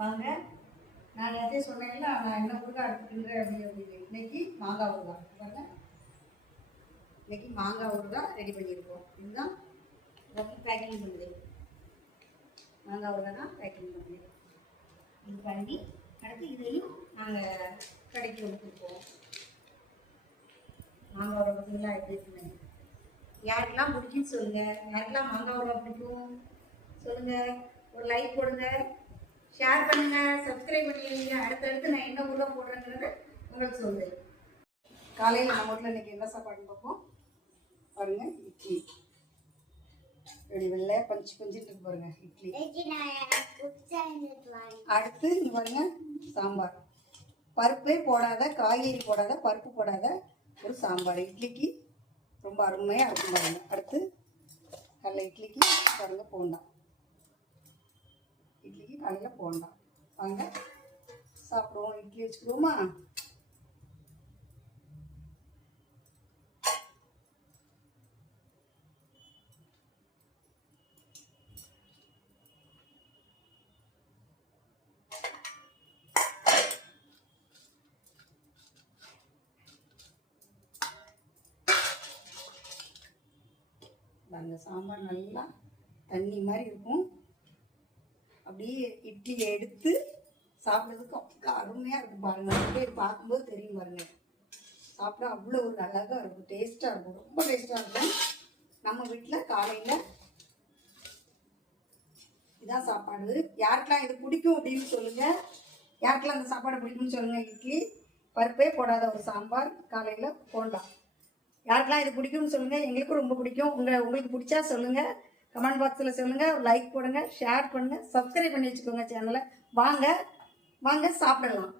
வாங்க. நான் நேற்றே சொன்னேன்ல, நான் என்ன ஊறுகாய் எடுத்துக்கின்றேன் அப்படின்னு. இன்னைக்கு மாங்காய் ஊறுகாய் பாருங்க. இன்னைக்கு மாங்காய் ஊறுகாய் ரெடி பண்ணியிருக்கோம். இதுதான் பேக்கிங் பண்ணுது. மாங்காய் ஊறுகாய் தான் பேக்கிங் பண்ணுது. இது பண்ணி அடுத்து இதையும் நாங்கள் கடைக்கு கொடுத்துருப்போம். மாங்காய் ஊறுகாய் பார்த்தீங்களா எப்படி இருக்குன்னு. யாருக்கெல்லாம் பிடிக்குன்னு சொல்லுங்கள். யாருக்கெல்லாம் மாங்காய் ஊறுகாய் பிடிக்கும் சொல்லுங்கள். ஒரு லைக் போடுங்க, ஷேர் பண்ணுங்க, சப்ஸ்கிரைப் பண்ணிடுங்க. அடுத்தடுத்து நான் என்ன ஊறுகாய் போடுறேங்கிறது உங்களுக்கு சொல்லுவேன். காலையில் நம்ம வீட்டில் இன்றைக்கி என்ன சாப்பாடுன்னு பார்ப்போம். பாருங்கள், இட்லி ரெடி. வெள்ளை பஞ்சு பஞ்சுட்டு இருக்கு பாருங்க இட்லி. அடுத்து இங்கே பாருங்க சாம்பார். பருப்பே போடாத, காய்கறி போடாத, பருப்பு போடாத ஒரு சாம்பார். இட்லிக்கு ரொம்ப அருமையாக இருக்கும் பாருங்க. அடுத்து கடலை இட்லிக்கு பாருங்க போண்டா. இட்லிக்கு காலையில் போண்டா. வாங்க சாப்பிடுவோம். இட்லி வச்சுக்கிடுவோமா? அந்த சாம்பார் நல்லா தண்ணி மாதிரி இருக்கும். அப்படியே இட்லியை எடுத்து சாப்பிட்றதுக்கு அவ்வளோ அருமையாக இருக்கும் பாருங்கள். அப்படியே பார்க்கும்போது தெரியும் பாருங்கள். சாப்பிட அவ்வளோ ஒரு அழகாக இருக்கும், டேஸ்ட்டாக இருக்கும், ரொம்ப டேஸ்ட்டாக இருக்கும். நம்ம வீட்டில் காலையில் இதான் சாப்பாடு. யாருக்கெல்லாம் இது பிடிக்கும் அப்படின்னு சொல்லுங்கள். யாருக்கெல்லாம் அந்த சாப்பாடு பிடிக்கும்னு சொல்லுங்கள். இட்லி பருப்பே போடாத ஒரு சாம்பார், காலையில் போண்டா. யாருக்கெல்லாம் இது பிடிக்கும்னு சொல்லுங்கள். எங்களுக்கும் ரொம்ப பிடிக்கும். உங்களுக்கு பிடிச்சா சொல்லுங்கள், கமெண்ட் பாக்ஸில் சொல்லுங்கள். லைக் போடுங்க, ஷேர் பண்ணுங்கள், சப்ஸ்கிரைப் பண்ணி வச்சுக்கோங்க சேனலை. வாங்க வாங்க சாப்பிடலாம்.